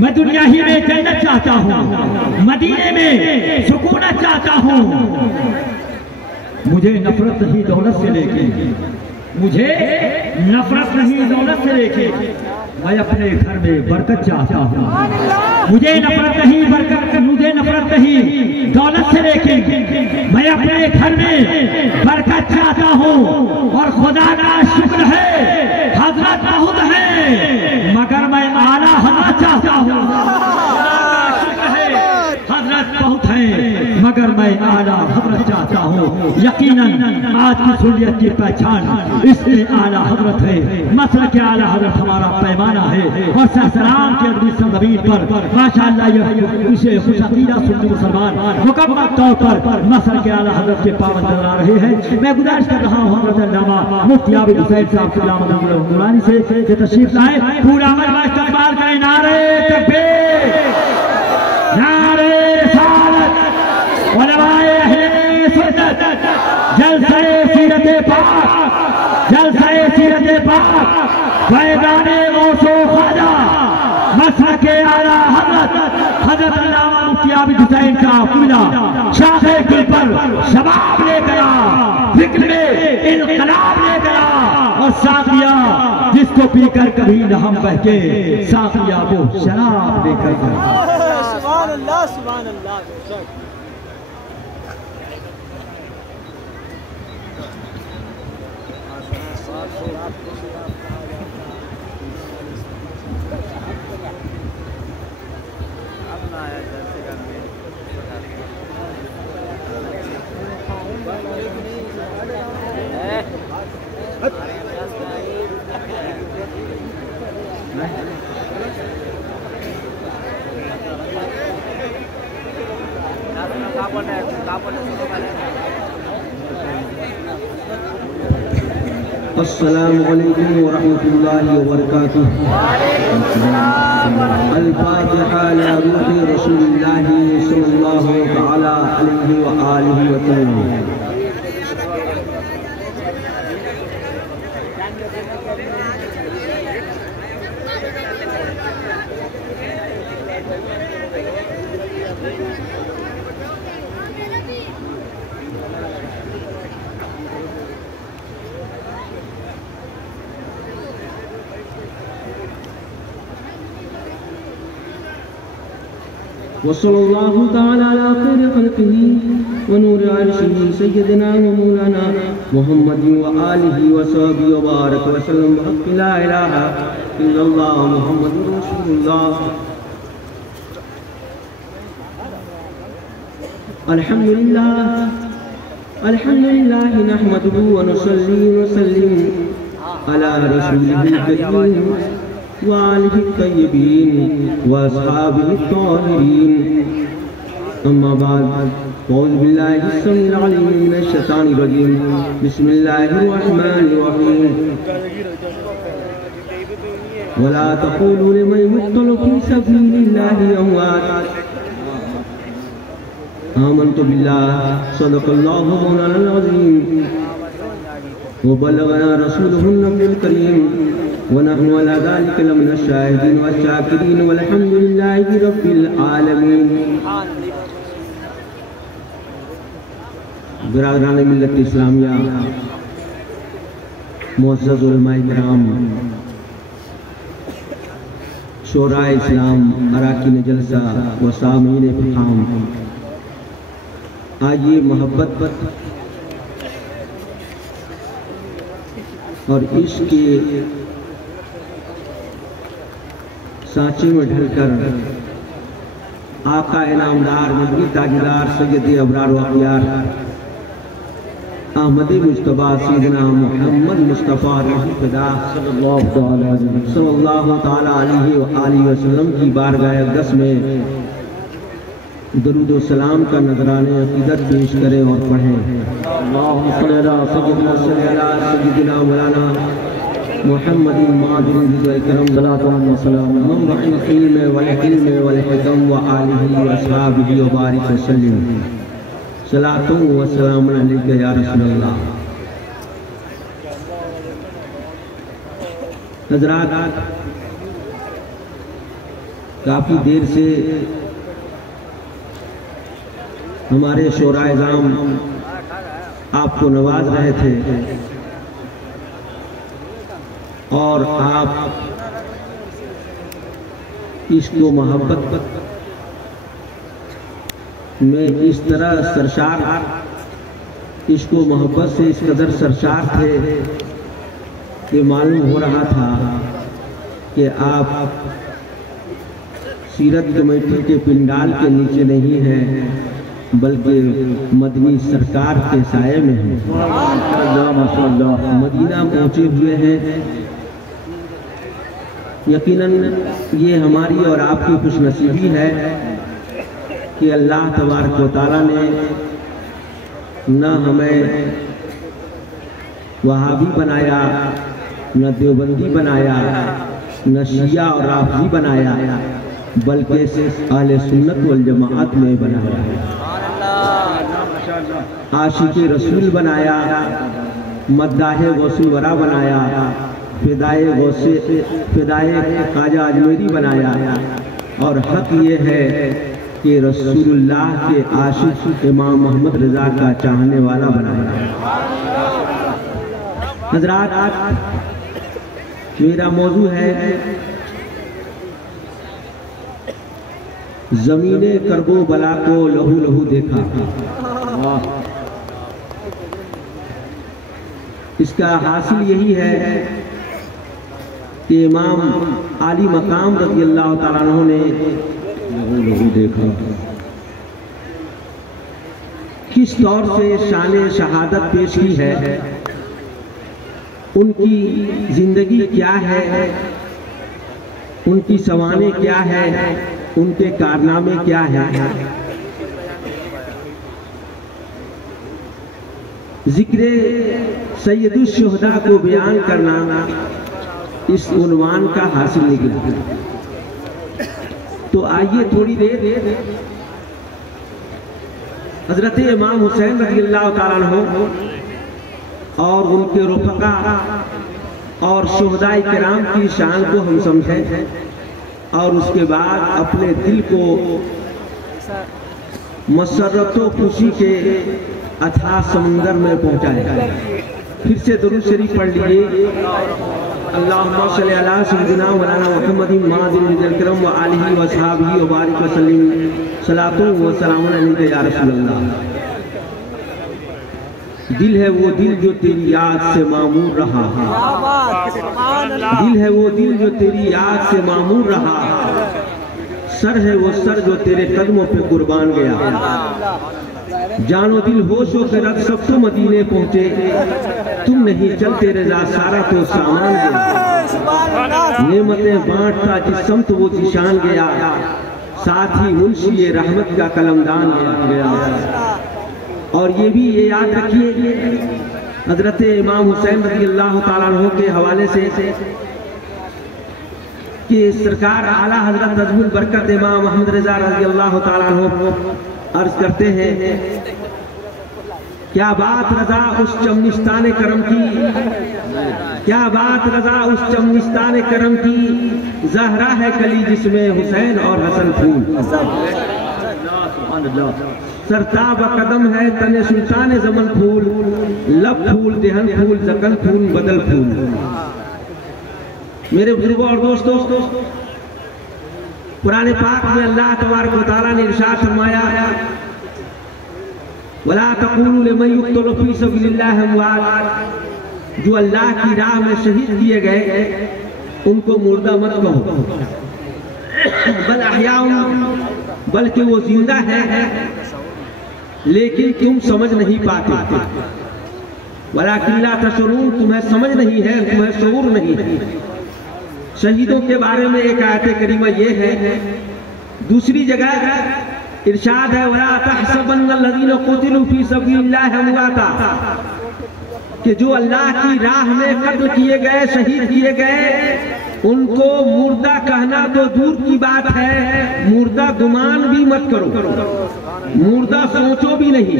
मैं दुनिया ही में जन्नत चाहता हूँ, मदीने में सुकूनत चाहता हूँ। मुझे नफरत नहीं दौलत से लेके, मुझे नफरत नहीं दौलत से लेके, मैं अपने घर में बरकत चाहता हूँ। मुझे नफरत नहीं दौलत से लेके, मैं अपने घर में बरकत चाहता हूँ। और खुदा का शुक्र है हजरत बहुत है मगर मैं आला हजरत चाहता हूँ। हजरत बहुत है मगर मैं आला हजरत चाहता हूँ। यकीनन आज की सुन्नियत की पहचान इसमें आला हजरत है। मसलक के आला हजरत हमारा पैमाना है और सलाम के अदबी ज़मीन पर माशाअल्लाह ये इसे खुश अकीदा सुन्नी मुसलमान मुकम्मल तौर पर मसलक के आला हजरत के पाबंद बना रहे हैं। मैं गुजारिश कर रहा हूँ हजरत अल्लामा मुफ्ती आबिद हुसैन साहब गुलाम से तशरीफ लाए, पूरा मजमा इस्तकबाल करें। नारे तकबीर, नारे रिसालत, उलमाए अहले सुन्नत, जलसे सीरत पाक, जलसे सीरत पाक, फैज़ाने गौसो ख्वाजा, मसलक के आला हजरत अल्लामा मुफ्ती आबिद हुसैन का कुला शाखे कुल पर शबाब ले गया, फिक्र में इनकलाब ले गया। और साकिया जिसको पीकर कभी न हम बहके, साकिया वो शराब लेकर गया। सुभान अल्लाह, सुभान अल्लाह। अस्सलामु अलैकुम व रहमतुल्लाहि व बरकातुहू। अल-फातिहा अला रूहि रसूलिल्लाहि सल्लल्लाहु तआला अलैहि व आलिहि व सल्लम। वसल्लल्लाहु तआला अला खैरि खल्क़िही व नूरि अर्शिही सय्यिदिना व मौलाना मुहम्मदिन व आलिहि व सहबिही व बारक व सल्लम बिहक़्क़ि ला इलाहा इल्लल्लाह मुहम्मदुर रसूलुल्लाह। अल्हम्दुलिल्लाह नहमदुहु व नुसल्ली व नुसल्लिम अला रसूलिहिल करीम व आलिहि तय्यबीन व अस्हाबिहि त्वाहिरीन। अम्मा बाद, औज़ु बिल्लाहि समीइल अलीम मिनश शैतानिर रजीम। बिस्मिल्लाहिर रहमानिर रहीम। वला तक़ूलू लिमन युक़्तलु फ़ी सबीलिल्लाहि अमवात। आमन्तु बिल्लाहि सदक़ल्लाहु मौलानाल अज़ीम व बल्लगना रसूलुहुन नबियुल करीम व नहनु अला ज़ालिका लमिन अश-शाहिदीन व अश-शाकिरीन वल्हम्दुलिल्लाहि रब्बिल आलमीन। बिरादरान मिल्लत इस्लामिया, मुअज़्ज़ज़ उलमाए किराम, शोराए इस्लाम, अराकीन जलसा व सामीन फ़िखाम, आइए मोहब्बत और इश्क के सांचे में ढलकर आका इनामदार मदनी ताजदार सैयद अबरार व अखयार अहमद मुस्तफ़ा सैयदना मोहम्मद मुस्तफ़ा सल्लल्लाहु तआला अलैहि वसल्लम की बारगाह अक़दस में दरूद व सलाम का नजराने अक़ीदत पेश करें और पढ़ें। अल्लाहुम्मा सल्ली अला सय्यिदिना मौलाना मुहम्मदिन मादिन बिकरम सलातु व सलाम मम्बअल इल्म वल हिल्म वल हिकम व आलिहि व अस्हाबिहि व बारिक व सल्लिम। सलातु व सलाम अलैका या रसूलल्लाह। हज़रात, काफ़ी देर से हमारे शोराएज़ाम आपको नवाज रहे थे और आप इसको मोहब्बत में इस तरह सरशार, इसको मोहब्बत से इस कदर सरशार थे कि मालूम हो रहा था कि आप सीरत कमेटी के पिंडाल के नीचे नहीं हैं बल्कि मदनी सरकार के साये में हैं। मदीना पहुँचे हुए हैं। यकीनन ये हमारी और आपकी खुशनसीबी है कि अल्लाह तबारक व तआला ने न हमें वहाबी बनाया, न देवबंदी बनाया, न शिया और राफजी बनाया, बल्कि अहले सुन्नत वल जमाअत में बनाया। आशिक़े रसूल बनाया, मद्दाहे गौसुल वरा बनाया, फिदाए ख्वाजा अजमेरी बनाया। और हक ये है कि रसूलुल्लाह के आशिक़ इमाम मोहम्मद रज़ा का चाहने वाला बनाया। हज़रात, मेरा मौजू है ज़मीने करबो बला को लहू लहू देखा। इसका हासिल यही है कि इमाम आली मकाम रज़ी अल्लाह तआला अन्हु ने लहू देखा। किस तौर से शान शहादत पेश की है, उनकी जिंदगी क्या है, उनकी सवाने क्या है, उनके कारनामे क्या है। जिक्र सैयदुश शुहदा को बयान करना इस उन्वान का हासिल निकला। तो आइए थोड़ी देर हजरत इमाम हुसैन रज़ियल्लाहु ताला अन्हु और उनके रुफ़क़ा और शुहदाए किराम की शान को हम समझें और उसके बाद अपने दिल को मसरत व खुशी के अथाह समुंदर में पहुंचाए। फिर से दुरूद शरीफ पढ़ लीजिए। अल्लाहुम्मा सल्ली अला सय्यिदिना मौलाना मुहम्मदिन मादिल करम व आलिहि व सहाबिहि व बारिक व सल्लिम सलातु व सलामुन अलैका या रसूलल्लाह। दिल है वो दिल जो तेरी याद से मामूर रहा, दिल है वो दिल जो तेरी याद से मामूर रहा, सर है वो सर जो तेरे कदमों पे कुर्बान गया। जानो दिल होश हो कर रख सब तो मदीने पहुंचे, तुम नहीं चलते रजा सारा तो सामान गया। नेमतें बांटता जिस समत वो जिशान गया, साथ ही मुंशी रहमत का कलमदान गया। और ये भी ये याद रखिए, हजरत इमाम हुसैन रज़ियल्लाहु ताला अन्हु के हवाले से कि सरकार आला हजरत अज़मुल बरकत इमाम मोहम्मद रज़ा रज़ियल्लाहु ताला अन्हु अर्ज करते हैं, क्या बात रजा उस चमनिस्तान करम की, क्या बात रजा उस चमनिस्तान करम की, ज़हरा है कली जिसमें हुसैन और हसन फूल। सरताब कदम है तने सुल्तान ज़मन फूल, लब फूल देहन फूल ज़कन फूल बदल फूल। मेरे बुजुर्गों और दोस्तों, कुरान पाक में अल्लाह तबारक व तआला ने इरशाद फरमाया, वला तक़ूलू लिमन युक़्तलू फ़ी सबीलिल्लाहि अमवात, जो अल्लाह की राह में शहीद किए गए उनको मुर्दा मत कहो, बल अहयाउन, बल्कि वो जिंदा है लेकिन तुम समझ नहीं पाते। वलाकिन ला तशऊरून, तुम्हें समझ नहीं है, तुम्हें शऊर नहीं है। शहीदों के बारे में एक आयत करीमा ये है। दूसरी जगह इरशाद है, वला तहसबन्नल्लज़ीना क़ुतिलू फ़ी सबीलिल्लाहि अमवाता, कि जो अल्लाह की राह में कत्ल किए गए, शहीद किए गए, उनको मुर्दा कहना तो दूर की बात है, मुर्दा गुमान भी मत करो, मुर्दा सोचो भी नहीं।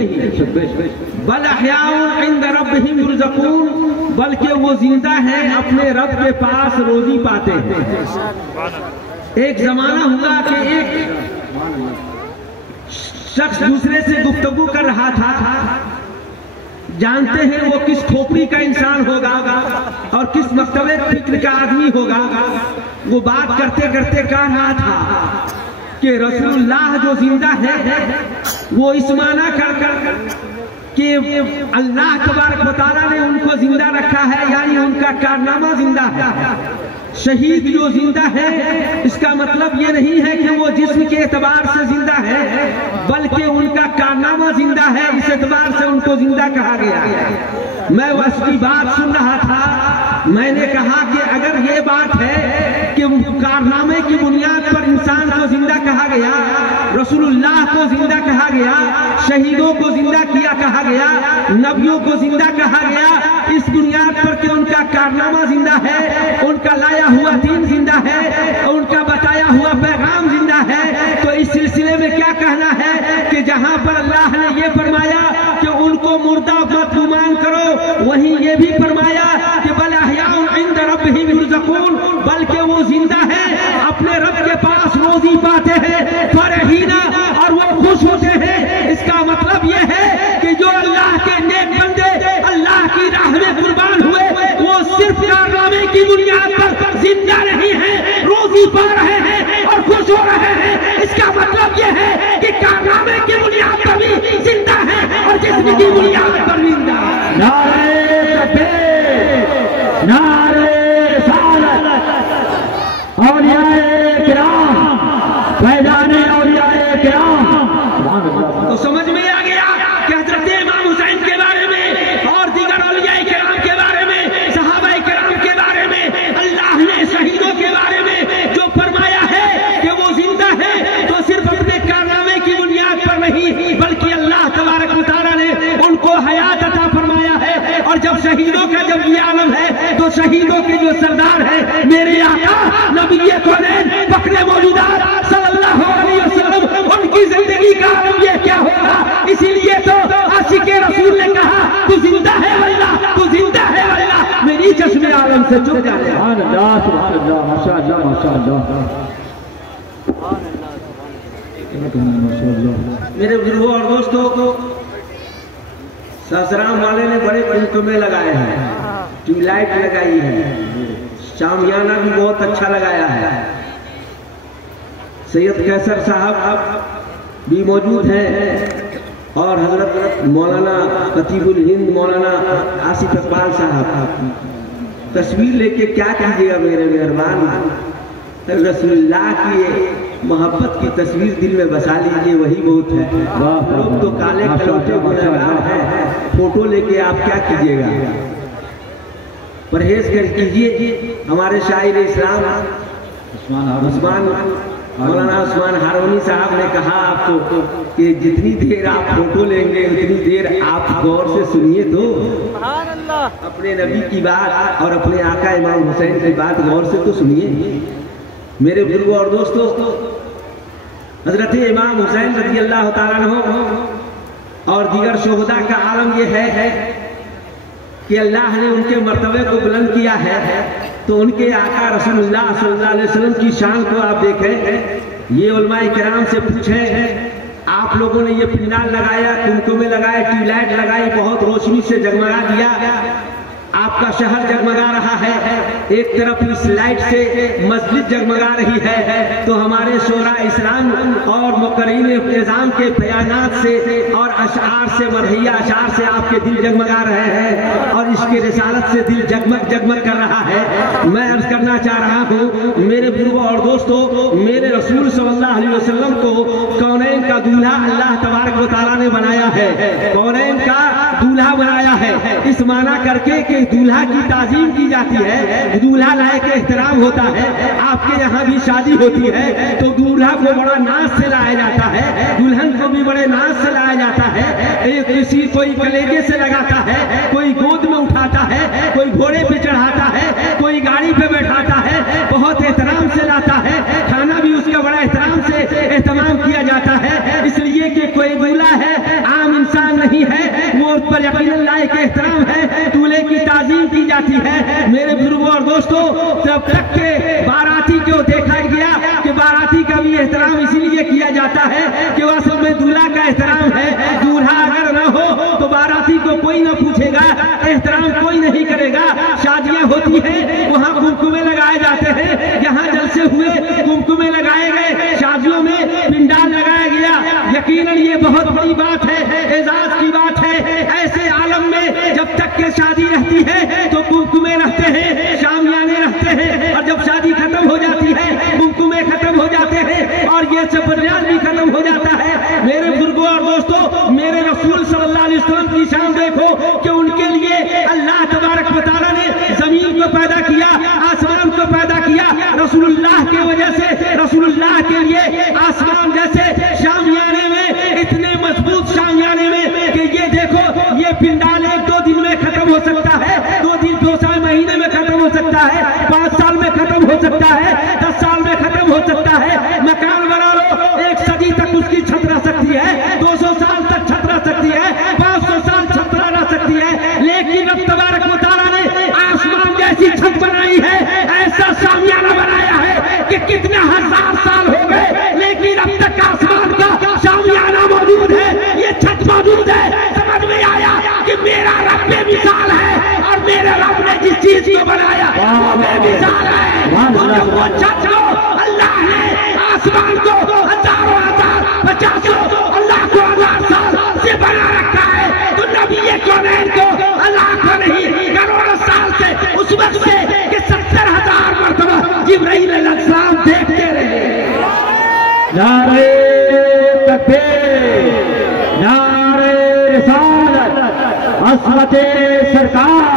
बल अहयाउन इंद रब्बिहिम युरज़क़ून, बल्कि वो जिंदा हैं, अपने रब के पास रोजी पाते हैं। एक जमाना हुआ कि एक शख्स दूसरे से गुफ्तगू कर रहा था, जानते हैं वो किस खोपड़ी का इंसान होगा और किस मकतबे फिक्र का आदमी होगा। वो बात करते करते कह रहा था कि रसूलुल्लाह जो जिंदा है वो इस माना कर कि अल्लाह तबारक व तआला ने उनको जिंदा रखा है, यानी उनका कारनामा जिंदा है। शहीद जो जिंदा है इसका मतलब ये नहीं है कि वो जिस्म के एतबार से जिंदा है, बल्कि उनका कारनामा जिंदा है, इस एतबार से उनको जिंदा कहा गया है। मैं उसकी बात सुन रहा था, मैंने कहा कि अगर ये बात है कि कारनामे की बुनियाद पर इंसान को जिंदा कहा गया, रसूलुल्लाह को जिंदा कहा गया, शहीदों को जिंदा किया कहा गया, नबियों को जिंदा कहा गया, इस बुनियाद पर कि उनका कारनामा जिंदा है, उनका लाया हुआ दीन जिंदा है, उनका बताया हुआ पैगाम जिंदा है, तो इस सिलसिले में क्या कहना है कि जहां पर अल्लाह ने ये फरमाया कि उनको मुर्दा मत गुमान करो, वहीं ये भी फरमाया कि बल अहयाउन इंद रब्बिहिम युरज़क़ून, बल्कि वो जिंदा है, अपने रब के पास रोजी पाते हैं, फरहीना, और वो खुश होते हैं। इसका मतलब ये है कि जो अल्लाह के नेक बंदे अल्लाह की राह में कुर्बान हुए वो सिर्फ कारनामे की बुनियाद पर जिंदा नहीं है, रोजी पा रहे हैं और खुश हो रहे हैं। इसका मतलब ये है कि कारनामे की बुनियाद पर भी जिंदा है और जिस्म की बुनियाद पर जिंदा है। नारे तकबीर, नारे रिसालत, औलियाए किराम, फैज़ाने औलियाए किराम। तो समझ में आ गया कि हजरत इमाम हुसैन के बारे में और दीगर औलियाए किराम के बारे में, सहाबाए किराम के बारे में, अल्लाह ने शहीदों के बारे में जो फरमाया है कि वो जिंदा है, तो सिर्फ अपने कारनामे की बुनियाद पर नहीं, बल्कि अल्लाह तबारक व तआला ने उनको हयात अता फरमाया है। और जब शहीदों का जब ये आलम है तो शहीदों के जो सरदार है मेरे आका नबी कौनैन फखरे मौजूदात सल्लल्लाहु अलैहि वसल्लम, उनकी जिंदगी का आलम ये क्या होगा। इसीलिए तो आशिके रसूल ने कहा तू जिंदा है अल्लाह, तू जिंदा है अल्लाह, मेरी चश्मे आलम से चुप जा रहे। सुभान अल्लाह, सुभान अल्लाह, माशाअल्लाह, माशाअल्लाह, मेरे बुजुर्गों और दोस्तों, सासाराम वाले ने बड़े कुमकुमे लगाए हैं, ट्यूबलाइट लगाई है, शामियाना भी बहुत अच्छा लगाया है। सैयद कैसर साहब भी मौजूद हैं और हजरत मौलाना खतीबुल हिंद मौलाना आसिफ इकबाल साहब। तस्वीर लेके क्या कीजिएगा मेरे मेहरबान, रसूलुल्लाह की मोहब्बत की तस्वीर दिल में बसा लीजिए, वही बहुत है। लोग तो काले कलौटे गुनहगार हैं, फोटो लेके आप क्या कीजिएगा। परहेज कर कीजिए। हमारे शायर इस्लाम मौलाना उस्मान हारूनी साहब ने कहा आपको कि जितनी देर आप फोटो लेंगे उतनी देर आप गौर से सुनिए, तो अपने नबी की बात और अपने आका इमाम हुसैन की बात गौर से तो सुनिए। मेरे बुजुर्गों और दोस्तों, हजरत इमाम हुसैन रज़ी अल्लाह तआला अन्हु और दीगर शोहदा का आलम ये है कि अल्लाह ने उनके मर्तबे को बुलंद किया है। तो उनके आका रसूलुल्लाह सल्लल्लाहु अलैहि वसल्लम की शान को आप देखें। ये उलमाए किराम से पूछें, आप लोगों ने ये पिंडाल लगाया, कुमकुमे लगाए, ट्यूबलाइट लगाई, बहुत रोशनी से जगमगा दिया, आपका शहर जगमगा रहा है, एक तरफ इस लाइट से मस्जिद जगमगा रही है, तो हमारे शोरा इस्लाम और मुकर्रीन निज़ाम के बयानात से और अशआर से, मरहिया अशआर से आपके दिल जगमगा रहे हैं और इसके रिसालत से दिल जगमग जगमग कर रहा है। मैं अर्ज करना चाह रहा हूँ मेरे बुजुर्गों और दोस्तों, मेरे रसूल सल्लल्लाहु अलैहि वसल्लम को कौनैन का दूल्हा अल्लाह तबारक व तआला ने बनाया है, कौनैन का दूल्हा बनाया है। इस माना करके कि दूल्हा की ताजीम की जाती है, दूल्हा लायक एहतराम होता है। आपके यहाँ भी शादी होती है तो दूल्हा को बड़ा नाज से लाया जाता है, दुल्हन को भी बड़े नाज से लाया जाता है। एक किसी कोई कलेजे से लगाता है, कोई गोद में उठाता है, कोई घोड़े पे चढ़ाता है, कोई गाड़ी पे बैठाता है, बहुत एहतराम से लाता है। खाना भी उसका बड़ा एहतराम से एहतमाम किया जाता है, इसलिए कि कोई दूल्हा है आम इंसान नहीं है, वो उस पर यकीनन लायक एहतराम है, दूल्हे की ताजीम की जाती है। मेरे बुजुर्गों और दोस्तों, जब तक के बाराती को देखा गया कि इसलिए किया जाता है कि वो असल में दूल्हा का एहतराम है। दूल्हा अगर न हो तो बाराती को कोई न पूछेगा, एहतराम कोई नहीं करेगा। शादियां होती हैं, वहाँ कुमकुमे लगाए जाते हैं, यहाँ जलसे हुए कुमकुमे लगाए गए, शादियों में पिंडाल लगाया गया। यकीनन ये बहुत बड़ी बात है, एजाज की बात है। ऐसे आलम में जब तक के शादी रहती है तो कुमकुमे रहते हैं, शामियाने रहते हैं, और जब शादी खत्म हो जाती है कुमकुमे खत्म हो जाते हैं और ये सबरियान भी खत्म हो जाता है। मेरे बुजुर्गों और दोस्तों, मेरे रसूल सल्लल्लाहु अलैहि वसल्लम की शान देखो कि उनके लिए अल्लाह तबारक व तआला ने जमीन को पैदा किया, आसमान को पैदा किया। रसूलुल्लाह की वजह से रसूलुल्लाह के लिए आसमान जैसे शामियाने में, इतने मजबूत शामियाने में कि ये देखो ये पिंडाल 1-2 दिन में खत्म हो सकता है, 2 दिन 2 महीने में खत्म हो सकता है, 5 साल में खत्म हो सकता है, 10 साल में खत्म हो सकता है। मकान बना लो, 1 सदी तक उसकी छत रह सकती है, 200 साल तक छत रह सकती है, 500 साल छत रह सकती है। लेकिन रब तबारक व तआला ने आसमान जैसी छत बनाई है, ऐसा शामियाना बनाया है कि कितने हजार साल हो गए लेकिन अब तक आसमान का शामियाना मौजूद है, ये छत मौजूद है। समझ में आया कि मेरा रब बेमिसाल है और मेरे रब ने जिस चीज को बनाया वो बेमिसाल है। तो जब वो छत लो, अल्लाह ने आसमान को हजारों हजार, 50 अल्लाह को 1000 साल से बना रखा है। तो नबी कौनैन को अल्लाह को नहीं, करोड़ों साल से, उस वक्त से कि 70,000 मरतबा जिब्राइल अलैहिस्सलाम देखते रहे। नारे तकबीर, नारे रिसालत, अस्मते सरकार।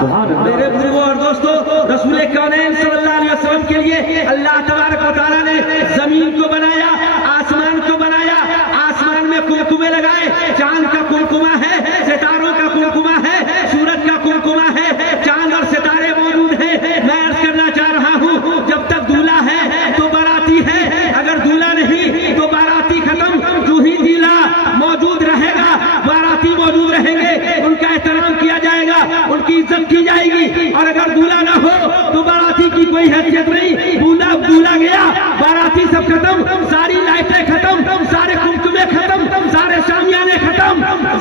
मेरे बुजुर्गों और दोस्तों, रसूल कौनैन सल्लल्लाहु अलैहि वसल्लम के लिए अल्लाह तबारक व तआला ने जमीन को बनाया, आसमान को बनाया, आसमान में कुमकुमे लगाए। चांद का कुमकुमा है, सितारों का कुमकुमा है, सूरज का कुमकुमा है, चांद और सितारे मौजूद हैं। मैं अर्ज करना चाह रहा हूँ, जब तक दूल्हा है तो बाराती है, अगर दूल्हा नहीं तो बाराती खत्म। जो ही दूल्हा मौजूद रहेगा बाराती मौजूद रहेंगे, उनका एहतराम किया जाएगा, उनकी इज्जत की जाएगी। और अगर दूल्हा ना हो तो बाराती की कोई हैसियत नहीं। दूल्हा गया, बाराती सब खत्म, सारी लाइटें खत्म, सारे कुमकुमे खत्म, सारे शामियाने खत्म,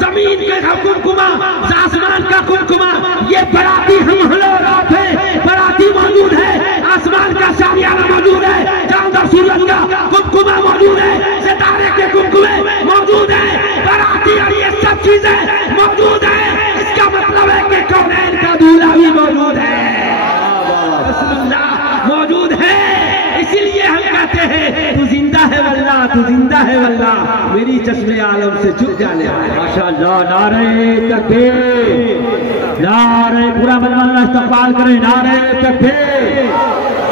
जमीन का कुमकुमा, आसमान का कुमकुमा, ये बाराती हम लोग हैं। बाराती मौजूद है, आसमान का शामियाना मौजूद है, चांद और सूरज का कुमकुमा मौजूद है, सितारे के कुमकुमे मौजूद है, बाराती और ये सब चीजें मौजूद है। इसका मतलब है कि कौनैन का दूल्हा भी मौजूद है, मौजूद है। इसीलिए हम कहते हैं तू जिंदा है वल्लाह, तू जिंदा है वल्लाह, मेरी चश्मे आलम से झुक जाने वाले। माशाअल्लाह, नारे तकबीर, नारे पूरा मजमा इस्तकबाल करें, नारे तकबीर,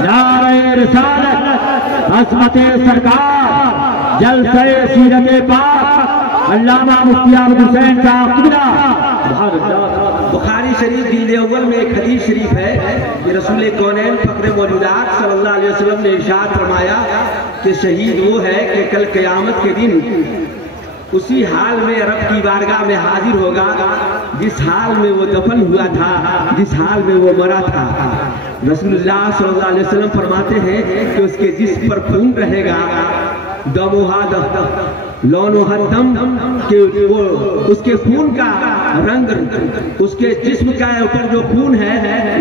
नारे रिसालत, अस्मते सरकार, जलसे सीरत पाक, अल्लामा मुफ्ती अहमद हुसैन साहब किबला। बुखारी शरीफ जिल्द अव्वल में एक हदीस शरीफ है कि रसूल कौनैन फख्र मौजूदात सल्लल्लाहु अलैहि वसल्लम ने इरशाद फरमाया कि शहीद वो है कि कल क़यामत के दिन उसी हाल में रब की बारगाह में हाजिर होगा जिस हाल में वो दफन हुआ था, जिस हाल में वो मरा था। रसूलुल्लाह सल्लल्लाहु अलैहि वसल्लम फरमाते हैं कि उसके जिस्म पर खून रहेगा, दमोहा लौनोहदम के वो उसके खून का रंग, उसके जिस्म का ऊपर जो खून है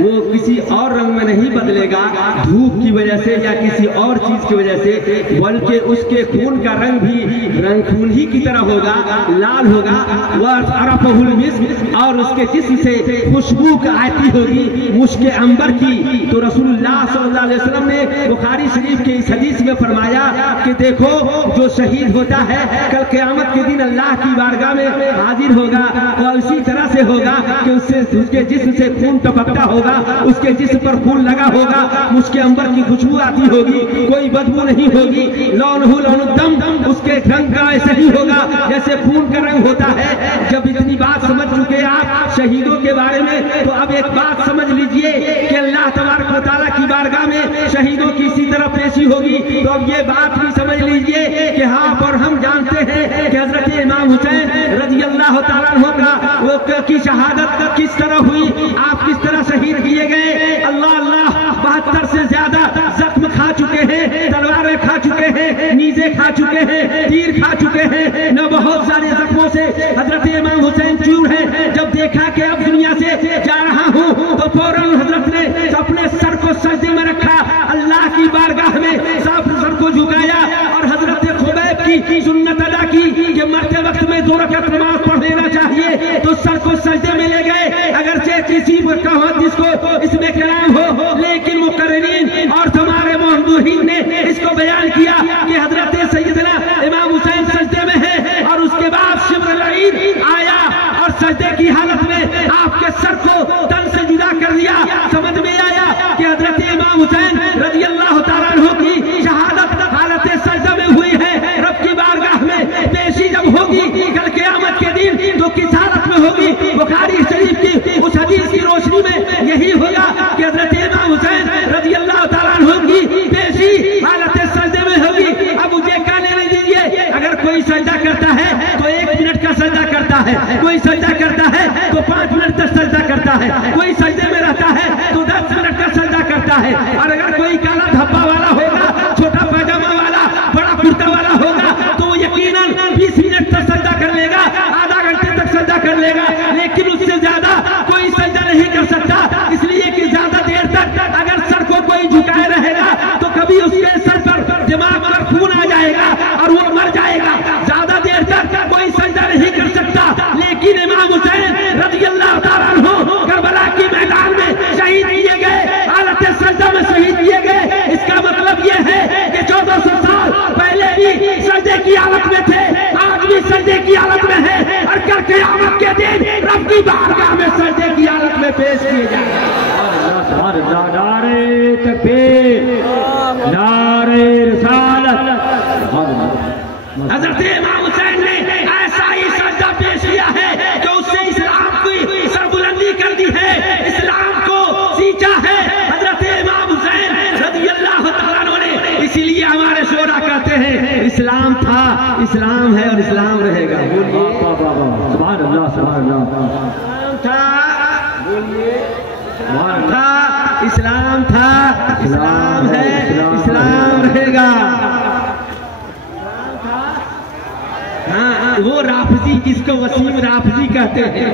वो किसी और रंग में नहीं बदलेगा धूप की वजह से या किसी और चीज की वजह से, बल्कि उसके खून का रंग भी रंग खून ही की तरह होगा, लाल होगा। वह अरफहुल मिस्क, और उसके जिस्म से खुशबू आती होगी मुश्क अंबर की। तो रसूलुल्लाह सल्लल्लाहु अलैहि वसल्लम ने बुखारी शरीफ के इस हदीस में फरमाया कि देखो जो शहीद होता है कल क़यामत के दिन अल्लाह की बारगाह में हाजिर होगा, और इसी तरह से होगा कि उससे उसके जिस्म से खून टपकता होगा, उसके जिस्म पर खून लगा होगा, मुश्क अंबर की खुशबू आती होगी, कोई बदबू नहीं होगी। लौनहु लौनुद्दम, उसके रंग का ऐसे ही होगा जैसे खून का रंग होता है। जब इतनी बात समझ चुके आप शहीदों के बारे में, तो अब एक बात समझ लीजिए कि अल्लाह तबारक व तआला की बारगाह में शहीदों की इसी तरह पेशी होगी। तो अब ये बात भी समझ लीजिए कि हाँ, पर हम जानते हैं कि हजरत इमाम हुसैन रजी अल्लाह तआला अन्हु का वो की शहादत किस तरह हुई, आप किस तरह शहीद किए गए। अल्लाह अल्लाह 72 से ज्यादा जख्म खा चुके हैं, तलवारें खा चुके हैं, नीजे खा चुके हैं, तीर खा चुके हैं, न बहुत सारे जख्मों से हजरत इमाम हुसैन चूर है। जब देखा कि अब दुनिया से जा रहा हूँ तो फौरन हजरत ने अपने सर को सजदे में रखा, अल्लाह की बारगाह में सर को झुकाया और हजरत खुबैब की सुन्नत अदा की कि मरते वक्त में 2 रकात नमाज पढ़ लेना चाहिए, तो सर को सजदे में ले गए। अगरचे किसी जिसको इसमें कलाम हो, लेकिन मुकर्रिरीन और हमारे मोहद्दीन ने इसको बयान किया कि हजरत सैयदना इमाम हुसैन सजदे में है और उसके बाद शिब्र लईन आया और सजदे की हालत में आपके सर को तन से जुदा कर दिया। समझ में आया कि हजरत इमाम हुसैन रज़ी अल्लाह तआला अन्हु की शहादत हालत सजदा में हुई है। रब की बारगाह में पेशी जब होगी कल क़यामत के दिन तो किस हालत में होगी? बुखारी शरीफ की उस हदीस की रोशनी में यही होगा कि हजरत इमाम हुसैन रज़ी अल्लाह तआला अन्हु की पेशी हालत सजदे में होगी। अब मुझे क्या लेने दीजिए, अगर कोई सजदा करता है तो 1 मिनट का सजदा करता है, कोई सजदा करता है तो 5 मिनट तक सजदा करता है, कोई सजदे में रहता है तो 10 मिनट का सजदा करता है। और अगर कोई काला धब्बा वाला होगा, छोटा पैजामा वाला, बड़ा कुर्ता वाला होगा तो वो यकीनन 20 मिनट तक सजदा कर लेगा, आधा घंटे तक सजदा कर लेगा, लेकिन उससे ज्यादा कोई सजदा नहीं कर सकता। इसलिए कि ज्यादा देर तक अगर सर को कोई झुकाए रहेगा तो कभी उसके सर पर दिमाग पर खून आ जाएगा और वो मर जाएगा। ज्यादा देर तक कोई सजदा नहीं कर सकता। लेकिन इमाम हुसैन रज़ी अल्लाह तआला अन्हु करबला के मैदान में शहीद किए गए, हालत सजदा में शहीद किए गए। इसका मतलब ये है कि 1400 साल पहले भी सजदे की हालत में थे, आज भी सजदे की हालत में है और कल क़यामत के दिन रब की बारगाह में सजदे की हालत में पेश किए जाएंगे। नारे तकबीर, नारे रिसालत। हजरत इमाम हुसैन ने ऐसा ही सजदा पेश किया है कि उससे इस्लाम की सरबुलंदी कर दी है, इस्लाम को सींचा है हजरत इमाम हुसैन रज़ी अल्लाह तआला अन्हु ने। इसीलिए हमारे शोरा कहते हैं इस्लाम था, इस्लाम है और इस्लाम रहेगा। बोलिए सुभान अल्लाह, सुभान अल्लाह। इस्लाम था, इस्लाम है, इस्लाम रहेगा। हाँ, वो राफजी जिसको वसीम राफजी कहते हैं,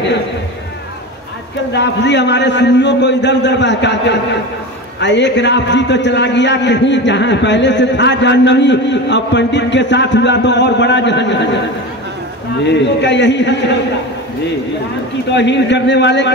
आजकल राफजी हमारे सुन्नियों को इधर उधर बहकाते हैं। एक राफजी तो चला गया कहीं जहां पहले से था जहन्नमी, अब पंडित के साथ हुआ तो और बड़ा जहन्नम का यही की तौहीन करने वाले का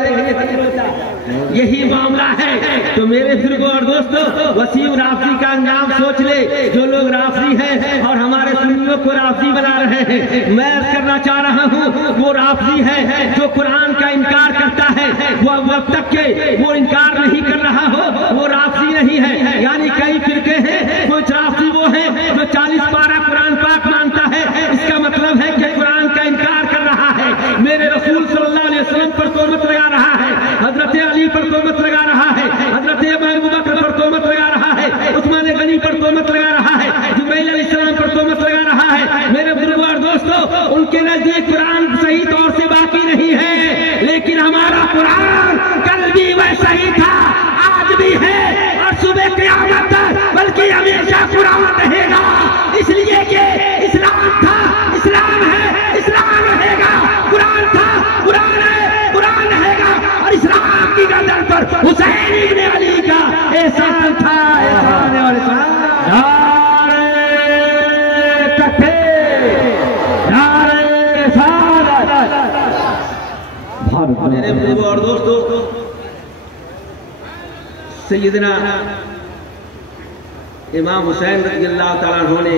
यही मामला है। तो मेरे बुजुर्गों और दोस्तों, वसीम राफजी का अंजाम सोच ले। जो लोग राफजी हैं और हमारे सुन्नियों को राफजी बना रहे हैं, मैं करना चाह रहा हूँ वो राफजी है जो कुरान का इनकार करता है, वो अब तक के वो इनकार नहीं कर रहा हो, वो राफजी नहीं है। यानी कई फिरके हैं, कुछ राफजी वो है जो 40 पारा कुरान पाक मानता है, इसका मतलब है कि कुरान का इनकार कर रहा है, मेरे रसूल सल्लल्लाहु अलैहि वसल्लम पर तोहमत लगा रहा है, हजरत अली पर तोहमत लगा रहा है, हजरत अबू बकर पर तोहमत लगा रहा है, उस्मान गनी पर तोहमत लगा रहा है, जुबैर अलैहिस्सलाम पर तोहमत लगा रहा है। मेरे बुजुर्ग और दोस्तों, उनके नजदीक कुरान सही तौर से बाकी नहीं है, लेकिन हमारा कुरान कल भी वैसा ही था, आज भी है और सुबह क़यामत तक बल्कि हमेशा कुरान रहेगा। इसलिए कि इस्लाम था, इस्लाम है, इस्लाम रहेगा। कुरान था, कुरान है, कुरान रहेगा। और इस्लाम की गर्दन पर हुसैन इब्ने अली का एहसान था, एहसान और इस्लाम। नारे तकबीर, नारे रिसालत। मेरे बुजुर्गों और दोस्तों, सैयदना इमाम हुसैन रज़ी अल्लाह तआला अन्हु ने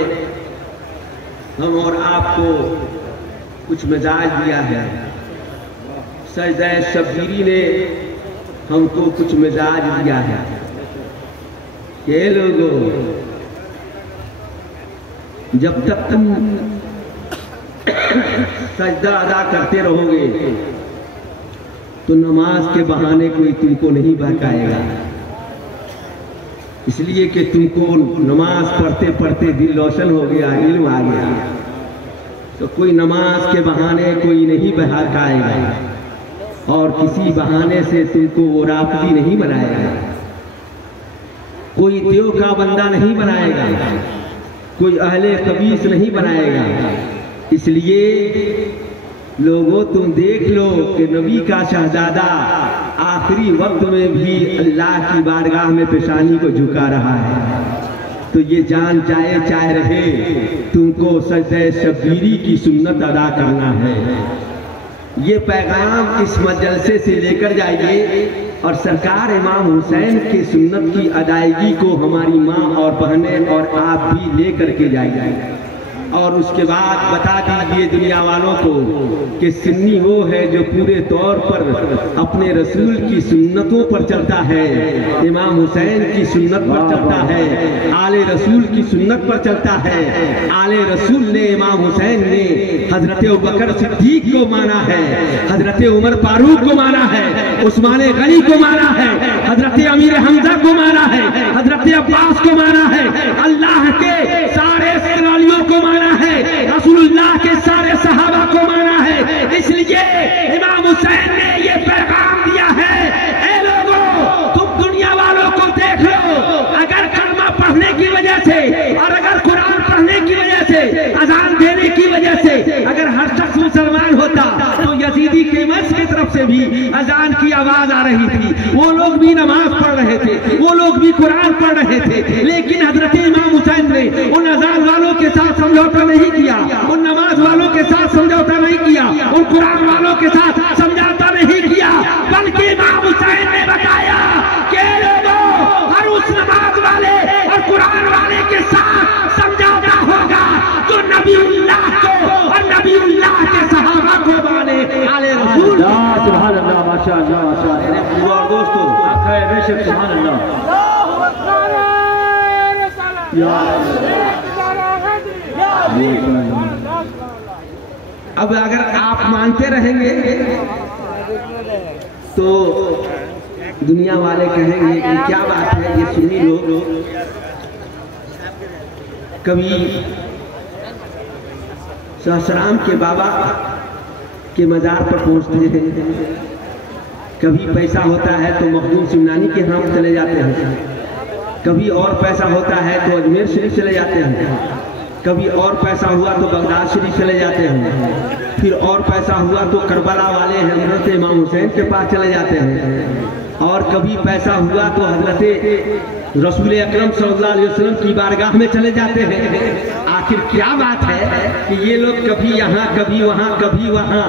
हम और आपको कुछ मिजाज दिया है। सजदा शब्बीरी ने हमको कुछ मिजाज दिया है। ये लोगों, जब तक तुम सजदा अदा करते रहोगे तो नमाज के बहाने कोई तुमको नहीं बहकाएगा। इसलिए कि तुमको नमाज पढ़ते पढ़ते दिल रोशन हो गया, इल्म आ गया, तो कोई नमाज के बहाने कोई नहीं बहकाएगा और किसी बहाने से तुमको वो राफजी नहीं बनाएगा। कोई देव का बंदा नहीं बनाएगा, कोई अहले कबीस नहीं बनाएगा। इसलिए लोगों तुम देख लो कि नबी का शहजादा आखिरी वक्त में भी अल्लाह की बारगाह में पेशानी को झुका रहा है। तो ये जान जाए चाहे रहे, तुमको सजदे शब्बीरी की सुन्नत अदा करना है। ये पैगाम इस मजलसे से लेकर जाइए और सरकार इमाम हुसैन की सुन्नत की अदायगी को हमारी माँ और बहनें और आप भी लेकर के जाइए। और उसके बाद बता दीजिए दुनिया वालों को कि सुन्नी वो है जो पूरे तौर पर अपने रसूल की सुन्नतों पर चलता है, इमाम हुसैन की सुन्नत पर चलता है, आले रसूल की सुन्नत पर चलता है। आले रसूल ने, इमाम हुसैन ने हजरत अबू बकर सिद्दीक को माना है, हजरत उमर फारूक को माना है, उस्मान गनी को माना है, हजरत अमीर हमजा को माना है, हजरत अब्बास को माना है, अल्लाह के सारे सलालियों को माना है, रसूलुल्लाह के सारे सहाबा को माना है। इसलिए इमाम हुसैन ने ये पैगाम दिया है, ए लोगों तुम दुनिया वालों को देख लो, अगर कलमा पढ़ने की वजह से और अगर कुरान पढ़ने की वजह से, अजान देने की वजह से अगर हर शख्स मुसलमान होता तो यजीदी के मस्जिद की तरफ से भी अजान की आवाज आ रही थी, वो लोग भी नमाज पढ़ रहे थे, वो लोग भी कुरान पढ़ रहे थे। लेकिन हजरत इमाम हुसैन ने उन अजान वालों के साथ समझौता नहीं किया, उन नमाज वालों के साथ समझौता नहीं किया, उन कुरान वालों के साथ समझौता नहीं किया, बल्कि इमाम हुसैन ने बताया कि लोगों हर उस नमाज वाले और कुरान वाले के साथ समझौता होगा तो नबीउल्लाह को और नबीउल्लाह के सहाबा को माने। आले रसूल सुभान अल्लाह, माशाअल्लाह माशाअल्लाह। और दोस्तों बेशक सुभान अल्लाह। अब अगर आप मानते रहेंगे तो दुनिया वाले कहेंगे कि क्या बात है, ये सुन्नी लोग कभी सहसराम के बाबा के मजार पर पहुंचते हैं, कभी पैसा होता है तो मखदूम सिमनानी के यहाँ चले जाते हैं, कभी और पैसा होता है तो अजमेर शरीफ चले जाते हैं, कभी और पैसा हुआ तो बगदाद शरीफ चले जाते हैं, फिर और पैसा हुआ तो करबला वाले हजरत इमाम हुसैन के पास चले जाते हैं, और कभी पैसा हुआ तो हजरत रसूल अकरम सल्लल्लाहु अलैहि वसल्लम की बारगाह में चले जाते हैं। आखिर क्या बात है कि ये लोग कभी यहाँ कभी वहाँ कभी वहाँ,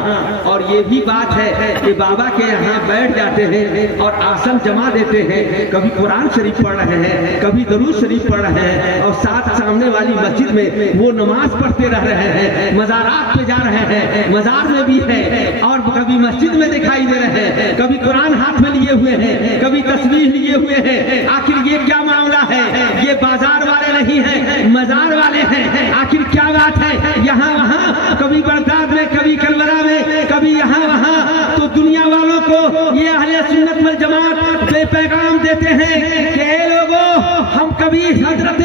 और ये भी बात है कि बाबा के यहाँ बैठ जाते हैं और आसन जमा देते हैं, कभी कुरान शरीफ पढ़ रहे हैं, कभी दरूद शरीफ पढ़ रहे हैं, और साथ सामने वाली मस्जिद में वो नमाज पढ़ते रह रहे हैं, मज़ारात पे जा रहे हैं, मज़ार में भी है, और कभी मस्जिद में दिखाई दे रहे हैं, कभी कुरान हाथ में लिए हुए हैं, कभी तस्बीह लिए हुए हैं। आखिर ये क्या मामला है? ये बाजार वाले नहीं है, मजार वाले हैं। आखिर क्या बात है? यहाँ वहाँ, कभी बगदाद में, कभी करबला में, कभी यहाँ वहाँ। तो दुनिया वालों को ये अहले सुन्नत वल जमात से पैगाम देते हैं कि हे लोगों, हम कभी हजरत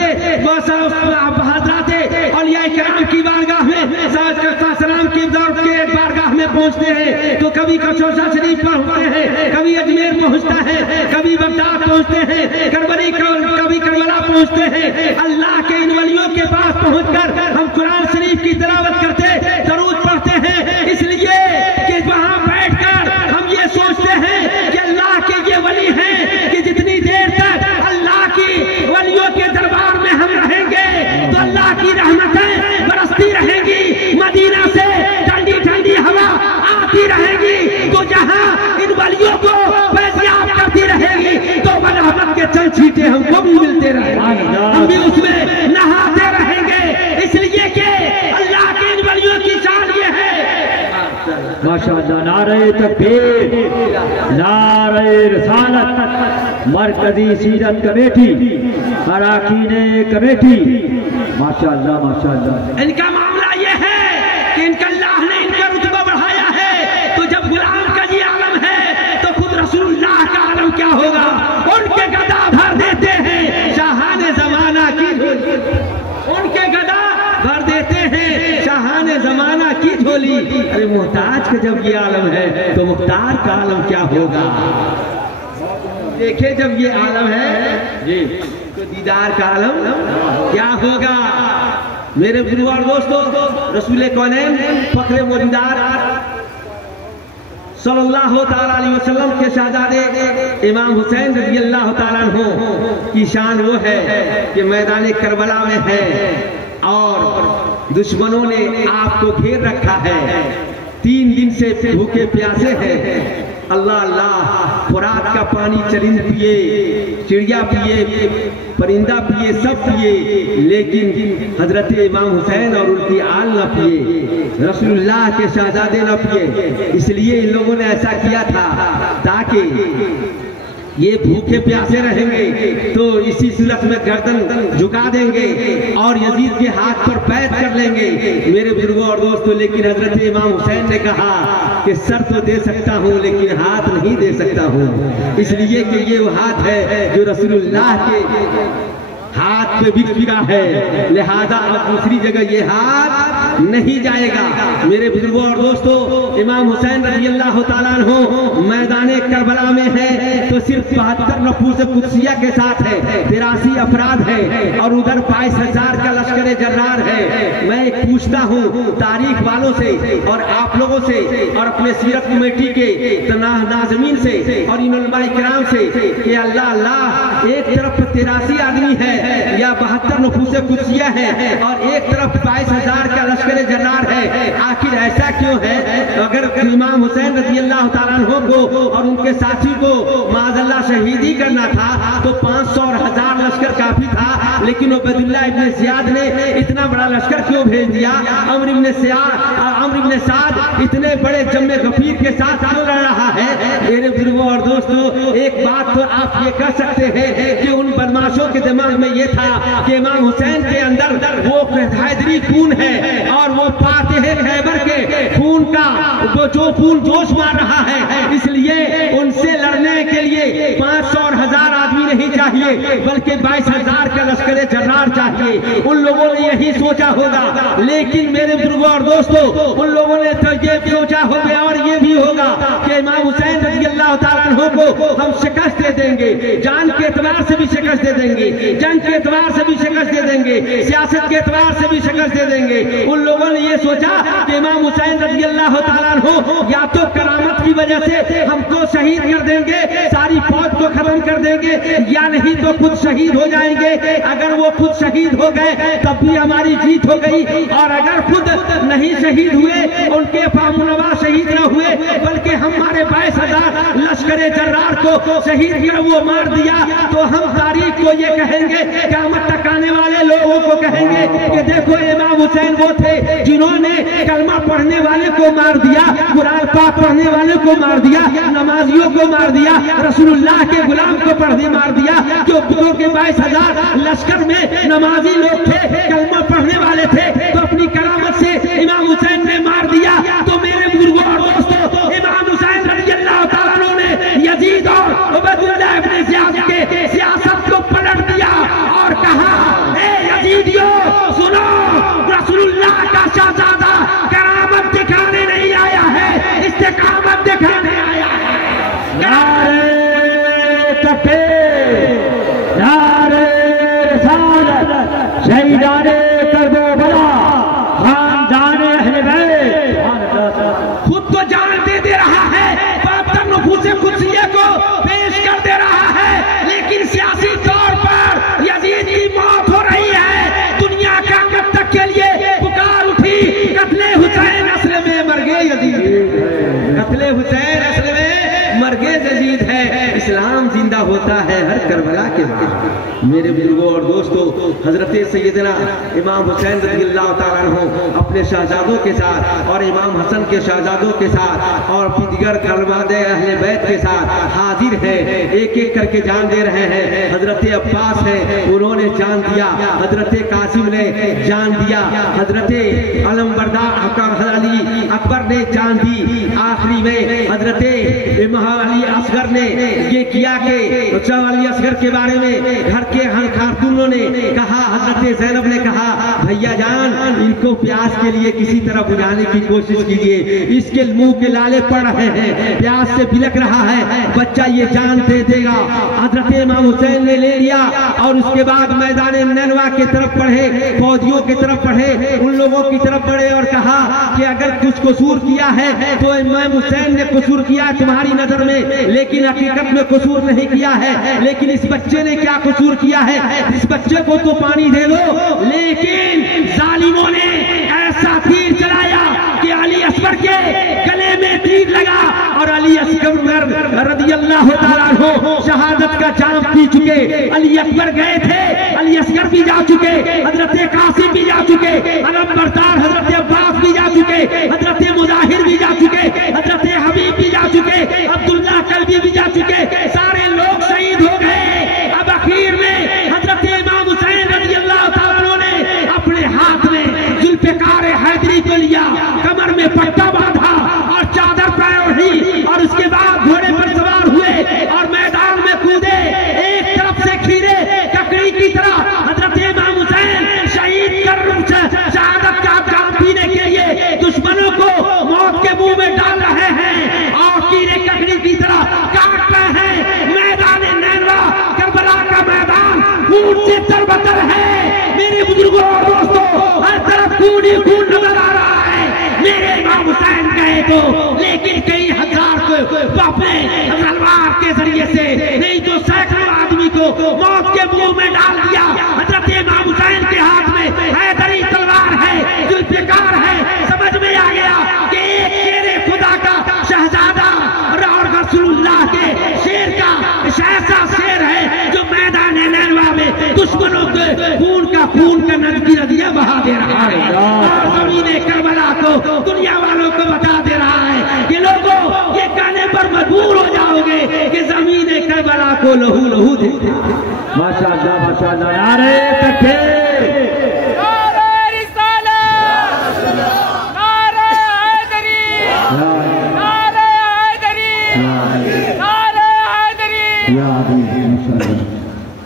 औलिया किराम की बारगाह में, सलाम की बारगाह में पहुँचते हैं तो कभी कचौसा शरीफ पहुँचते हैं, कभी अजमेर पहुँचता है, कभी बगदाद पहुँचते हैं, कभी करबला पहुँचते हैं। अल्लाह के इन वलियों के पास पहुँचकर हम कुरान शरीफ की तिलावत करते, दरूद पढ़ते हैं, इसलिए कि वहाँ बैठकर हम ये सोचते हैं कि अल्लाह के ये वली हैं कि जितनी देर तक अल्लाह की वलियों के दरबार में हम रहेंगे तो अल्लाह की रहमतें बरसती रहेंगी, मदीना से ठंडी ठंडी हवा आती रहेगी, तो जहाँ इन वलियों को फैज़याब करती रहेगी तो रहमत के चंद छींटे हमको भी मिलते रहेंगे, हम भी उसमें नहाते रहेंगे। इसलिए कि अल्लाह के इन वलियों की शान ये है। माशाअल्लाह, नारे तकबीर, नारे रिसालत, मरकजी सीरत कमेटी, अरकान कमेटी। माशाअल्लाह माशाअल्लाह। इनका मामला ये है कि इनका अल्लाह ने इनका रुतबा बढ़ाया है, तो जब गुलाम का ये आलम है तो खुद रसूलुल्लाह का आलम क्या होगा? उनके गदा भर देते हैं शाहाने जमाना की, उनके गदा भर देते हैं शाहाने जमाना की झोली। अरे मुहताज का जब ये आलम है तो मुख्तार का आलम क्या होगा? देखे जब ये आलम है जी, तो दीदार का आलम क्या होगा। मेरे बुजुर्ग और दोस्तों, रसूल कौनैन फखरे मौजूदात सल्लल्लाहु ताला अलैहि वसल्लम के शहजादे इमाम हुसैन रज़ी अल्लाह ताला अन्हु की शान वो है कि मैदान करबला में है और दुश्मनों ने आपको घेर रखा है, 3 दिन से भूखे प्यासे हैं। अल्लाह अल्लाह, फुरात का पानी चरिंद पिए, चिड़िया पिए, परिंदा पिए, सब पिए, लेकिन हजरत इमाम हुसैन और उनकी आल न पिए, रसूलुल्लाह के शहजादे न पिए। इसलिए इन लोगों ने ऐसा किया था ताकि ये भूखे प्यासे रहेंगे तो इसी सूरत में गर्दन झुका देंगे और यजीद के हाथ पर बैत कर लेंगे। मेरे बुजुर्गों और दोस्तों, लेकिन हजरत इमाम हुसैन ने कहा कि सर तो दे सकता हूँ लेकिन हाथ नहीं दे सकता हूँ, इसलिए कि ये वो हाथ है जो रसूलुल्लाह के हाथ पे बिक गिरा है, लिहाजा अब दूसरी जगह ये हाथ नहीं जाएगा। मेरे बुजुर्गों और दोस्तों, इमाम हुसैन रज़ी अल्लाह ताला अन्हु मैदान करबला में है तो सिर्फ 72 नफूस कुदसिया के साथ है, 83 अफराद है और उधर 22,000 का लश्कर जर्रार है। मैं एक पूछता हूँ तारीख वालों से और आप लोगों से और अपने सीरत कमेटी के नाज़मीन से और इन उलमाए किराम से कि अल्लाह अल्लाह, एक तरफ 83 आदमी है या 72 नफूस कुदसिया है और एक तरफ 22,000 का लश्कर जर्रार है, आखिर ऐसा क्यों है? अगर इमाम हुसैन रज़ी अल्लाह ताला अन्हु को और उनके साथी को माज़अल्लाह शहीदी करना था तो 500 और 1000 लश्कर काफी था, लेकिन उबैदुल्लाह इब्ने ज़ियाद ने इतना बड़ा लश्कर क्यों भेज दिया? अम्र इब्ने साद इतने बड़े जम्मे गफीर के साथ क्यों लड़ रहा है? मेरे बुजुर्गों और दोस्तों, एक बात तो आप ये कह सकते हैं कि उन बदमाशों के दिमाग में ये था कि इमाम हुसैन के अंदर वो हैदरी खून है और वो फातिह खैबर के खून का जो खून जोश मार रहा है, इसलिए उनसे लड़ने के लिए 500 और 1000 आदमी नहीं चाहिए बल्कि 22,000 का लश्कर जर्रार चाहिए। उन लोगों ने यही सोचा होगा, लेकिन मेरे बुजुर्गों और दोस्तों, उन लोगों ने तो ये सोचा होगा और ये भी होगा कि इमाम हुसैन रज़ी अल्लाह ताला अन्हु को हम शिकस्त दे देंगे, जान के एतबार से भी शिकस्त दे देंगे, जंग के एतबार से भी शिकस्त दे देंगे, सियासत के एतबार से भी शिकस्त दे देंगे। उन लोगों ने ये सोचा कि इमाम हुसैन रज़ी अल्लाह ताला अन्हु या तो करामत की वजह से हमको शहीद कर देंगे, सारी फौज को खत्म कर देंगे, या नहीं तो खुद शहीद हो जाएंगे। अगर वो खुद शहीद हो गए तब भी हमारी जीत हो गई, और अगर खुद नहीं शहीद हुए, उनके फामुनवा शहीद न हुए बल्कि हमारे 22,000 लश्कर जर्रार को शहीद कर वो मार दिया, तो हम तारीख को ये कहेंगे, क़यामत तक आने वाले लोगों को कहेंगे कि देखो इमाम हुसैन वो थे जिन्होंने कलमा पढ़ने वाले को मार दिया, कुरान पाक पढ़ने वाले को मार दिया, नमाजियों को मार दिया, रसूलुल्लाह के गुलाम को पढ़ने मार दिया। जो 22,000 लश्कर में नमाजी लोग थे, कलमा पढ़ने वाले थे, तो अपनी करामत से इमाम हुसैन ने मार दिया। तो मेरे बुजुर्गों और दोस्तों, इमाम हुसैन रज़ी अल्लाह ताला अन्हु ने यजीद और उबैदुल्लाह इब्ने ज़ियाद के सियासत को पलट दिया और कहा, ए यजीदियों सुनो, रसूलुल्लाह का शहजादा करामत दिखाने नहीं आया है, इस्तिकामत दिखाने आया है। नारे तकबीर, नारे रिसालत, शहीदाने करबला, खानदाने अहले बैत। खुद तो जान दे रहा है, 72 नफूस कुदसिया को पेश कर दे रहा है, लेकिन सियासी तौर पर यजीद की मौत हो रही है। दुनिया का कब तक के लिए पुकार उठी, कत्ले हुसैन असल में मरगे यजीद, कत्ले हुसैन असल में मरगे यजीद है। इस्लाम जिंदा होता है हर करबला के बाद। मेरे बुजुर्गों और दोस्तों, हजरत सैयदना इमाम हुसैन रज़ी अल्लाह ताला अन्हु अपने शहजादों के साथ और इमाम हसन के शहजादों के साथ और दीगर करवादे अहले बैत के साथ हाजिर है, एक एक करके जान दे रहे हैं। हजरत अब्बास है, उन्होंने जान दिया, हजरत कासिम ने जान दिया, हजरत अलमबरदार अली अकबर ने जान दी, आखिरी में हजरत अली असगर ने ये किया कि तो अली असगर के बारे में घर के खातूनों ने कहा, हजरत ज़ैनब ने कहा, भैया जान इनको प्यास के लिए किसी तरह बुझाने की कोशिश कीजिए, इसके मुंह के लाले पड़ रहे हैं, प्यास से बिलक रहा है, बच्चा ये जान दे देगा। हजरत इमाम हुसैन ने ले लिया और उसके बाद मैदान नैनवा की तरफ बढ़े, फौजियों की तरफ बढ़े, उन लोगों की तरफ बढ़े और कहा कि अगर कुछ कसूर किया है तो इमाम हुसैन ने कसूर किया तुम्हारी नजर में, लेकिन हकीकत में कसूर नहीं किया है। लेकिन इस बच्चे ने क्या कसूर किया है, इस बच्चे को तो पानी दे दो। लेकिन जालिमों ने ऐसा तीर चलाया कि अली असगर के गले में तीर लगा और अली असगर रदियल्लाहु ताला अन्हु शहादत का जाम पी चुके। अली अकबर गए थे, अली असगर भी जा चुके, हजरत कासिम भी जा चुके, अलमबरदार हजरत अब्बास भी जा चुके, हजरत मुजाहिर भी जा चुके, हजरत हबीब भी जा चुके, अब्दुल्लाह कल्बी भी जा चुके, सारे लोग शहीद हो गए। अब आखिर में हजरत इमाम हुसैन रज़ियल्लाहु ताला अन्हु ने अपने हाथ में जुल्फ़िकार हैदरी को लिया, कमर में पट्टा बांधा और चादर पर ओढ़ी और उसके बाद घोड़े पर सवार हुए और मैदान में कूदे। एक तरफ से खीरे ककड़ी की तरह हजरत इमाम हुसैन शहीद कर शहादत का जाम पीने के लिए दुश्मनों को मौत के मुंह में डाल रहे हैं और कीड़े ककड़ी की तरह काट रहे हैं। मैदान नैनवा करबला का मैदान खून से तरबतर है। मेरे बुजुर्गों और दोस्तों, हर तरफ खून ही खून नजर आ रहा है। मेरे इमाम हुसैन गए तो, लेकिन कई हजार को अपने तलवार के जरिए से नहीं तो सैकड़ों आदमी को मौत के मुंह में डाल दिया। हजरत इमाम हुसैन के हाथ में हैदरी तलवार है, जुल्फ़िकार है। समझ में आ गया कि एक शेरे खुदा का शहजादा और रसूलुल्लाह के शेर का ऐसा शेर है जो मैदान नैनवा में दुश्मनों के खून का नदियां बहा दे रहा है और ज़मीन करबला को दुनिया वालों को बता दे रहा है कि लोगों ये कहने पर मजबूर हो जाओगे कि ज़मीन करबला को लहू लहू दे। माशाअल्लाह माशाअल्लाह, नारे तकबीर, नारे रिसालत, नारे हैदरी, नारे हैदरी, नारे हैदरी।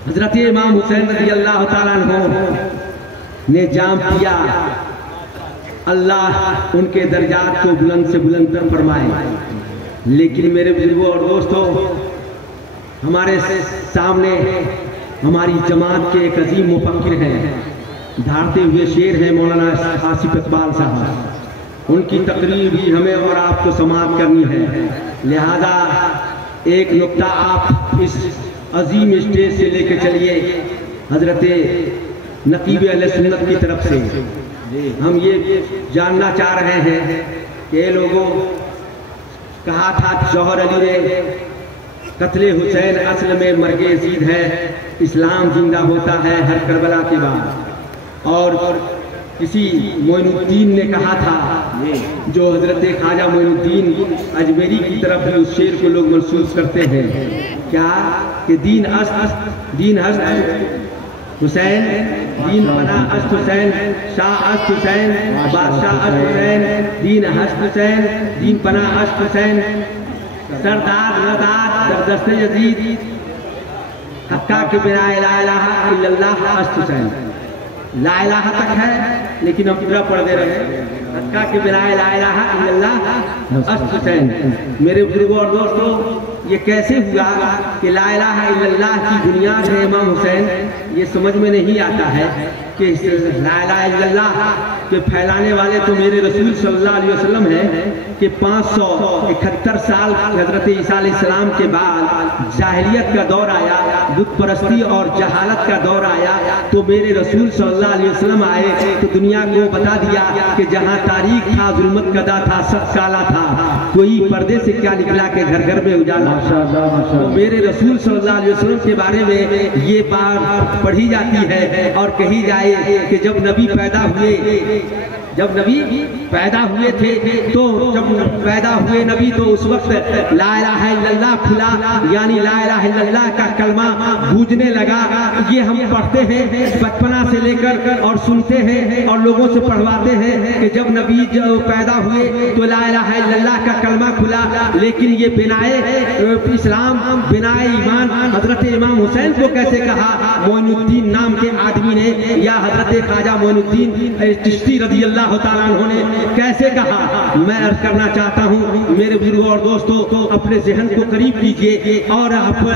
हजरत इमाम हुसैन रज़ियल्लाहु ताला अन्हु ने जाम पिया। अल्लाह उनके दर्जात को बुलंद से बुलंद फरमाए। लेकिन मेरे बुजुर्गों और दोस्तों, हमारे सामने हमारी जमात के एक अजीम मुफक्किर हैं, धारते हुए शेर हैं मौलाना आसिफ इकबाल साहब। उनकी तकरीर भी हमें और आपको समाप्त करनी है, लिहाजा एक नुक्ता आप इस अजीम स्टेज से लेके चलिए। हजरत नकीब अहले सुन्नत की तरफ से हम ये जानना चाह रहे हैं कि ये लोगों कहा था जौहर अली ने कत्ले हुसैन असल में मर्गे यजीद है, इस्लाम जिंदा होता है हर करबला के बाद। और किसी मोइनुद्दीन ने कहा था, जो हजरत ख्वाजा मोइनुद्दीन अजमेरी की तरफ भी उस शेर को लोग महसूस करते हैं, क्या कि दीन हस्त हुसैन, दीन बना अस्त हुसैन, शाह अस्त हुसैन, बादशाह अस्त हुसैन, दीन हस्त हुसैन, दीन बना अस्त हुसैन, सरदार नदार दरदस्त यजीद, हक्का के बिना ला इलाहा इल्लल्लाह अस्त हुसैन। ला इलाहा तक है लेकिन हम पूरा पढ़ दे रहे हैं, हक्का के बिना ला इलाहा इल्लल्लाह अस्त हुसैन। मेरे बुजुर्गों और दोस्तों, ये कैसे हुआ कि ला इलाहा इल्लल्लाह की बुनियाद है इमाम हुसैन, ये समझ में नहीं आता है कि ला इलाहा इल्लल्लाह के फैलाने वाले तो मेरे रसूल सल्लल्लाहु अलैहि वसल्लम हैं कि 571 साल हजरत ईसा अलैहिस्सलाम के बाद जाहिलियत का दौर आया, बुत परस्ती और जहालत का दौर आया, तो मेरे रसूल सल्लल्लाहु अलैहि वसल्लम आए तो दुनिया को बता दिया कि जहाँ तारीख था, जुल्मत कदा था, सब काला था, कोई पर्दे से क्या निकला के घर घर में उजाला। तो मेरे रसूल सल्लल्लाहु अलैहि वसल्लम के बारे में ये बात पढ़ी जाती है और कही जाए कि जब नबी पैदा हुए जब नबी पैदा हुए थे तो जब पैदा हुए नबी तो उस वक्त ला इलाहा इल्लल्लाह खुला, यानी ला इलाहा इल्लल्लाह का कलमा गूंजने लगा। ये हम पढ़ते हैं बचपना से लेकर और सुनते हैं और लोगों से पढ़वाते हैं कि जब नबी पैदा हुए तो ला इलाहा इल्लल्लाह का कलमा खुला। लेकिन ये बिनाए इस्लाम, बिनाए ईमान हजरत इमाम हुसैन को कैसे कहा? मोइनुद्दीन नाम के आदमी ने या हजरत ख्वाजा मोइनुद्दीन चिश्ती रज़ी अल्लाह ताला अन्हु ने कैसे कहा? मैं अर्ज करना चाहता हूँ मेरे बुजुर्गों और दोस्तों, अपने जहन को करीब कीजिए और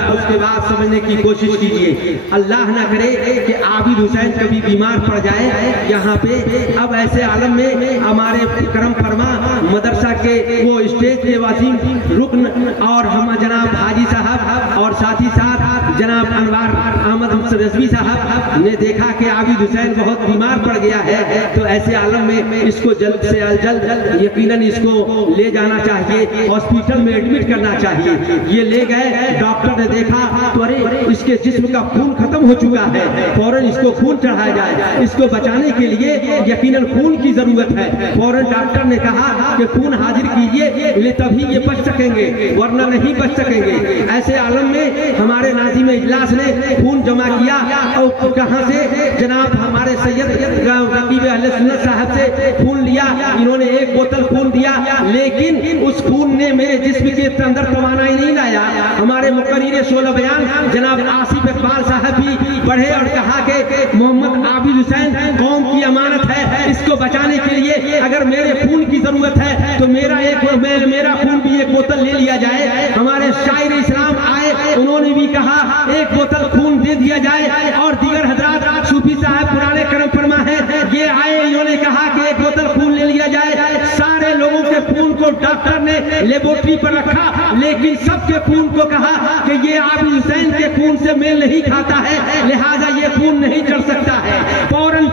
उसके बाद समझने की कोशिश कीजिए। अल्लाह न करे कि आबिद हुसैन कभी बीमार पड़ जाए यहाँ पे। अब ऐसे आलम में हमारे करम फरमा मदरसा के वो स्टेज के वसीम रुकन और हम जनाब हाजी साहब और साथ ही साथ जनाब अनवार अहमद रज़वी साहब ने देखा कि आबिद हुसैन बहुत बीमार पड़ गया है, तो ऐसे आलम में इसको जल्द से जल्द यकीनन इसको ले जाना चाहिए, हॉस्पिटल में एडमिट करना चाहिए। ये ले गए, डॉक्टर ने देखा तो अरे इसके जिस्म का खून खत्म हो चुका है, फौरन इसको खून चढ़ाया जाए। इसको बचाने के लिए यकीनन खून की जरूरत है। फौरन डॉक्टर ने कहा कि खून हाजिर कीजिए, तभी ये बच सकेंगे, वरना नहीं बच सकेंगे। ऐसे आलम में हमारे नाज़िम इजलास ने खून जमा किया और कहां से? जनाब हमारे सैयद रकीब अहले सुन्नत साहब से खून लिया। इन्होंने एक बोतल खून दिया, लेकिन उस खून ने मेरे जिस्म के अंदर तवानाई नहीं लाया। हमारे मुकर्रिर शोला बयान जनाब आसिफ इकबाल साहब भी बढ़े और कहा कि मोहम्मद आबिद हुसैन कौम की अमानत है, इसको बचाने के लिए अगर मेरे खून की जरूरत है तो मेरा खून भी एक बोतल ले लिया जाए। हमारे शायर इस्लाम आए, उन्होंने भी कहा एक बोतल खून दे दिया जाए। और दीगर हजरात सूफी साहब पुराने करम फरमा है, ये आए, इन्होंने कहा कि एक बोतल खून ले लिया जाए। सारे लोगों के खून को डॉक्टर ने लेबोरेटरी पर रखा, लेकिन सबके खून को कहा कि ये आबिद हुसैन के खून से मेल नहीं खाता है, लिहाजा ये खून नहीं चढ़ सकता है। फौरन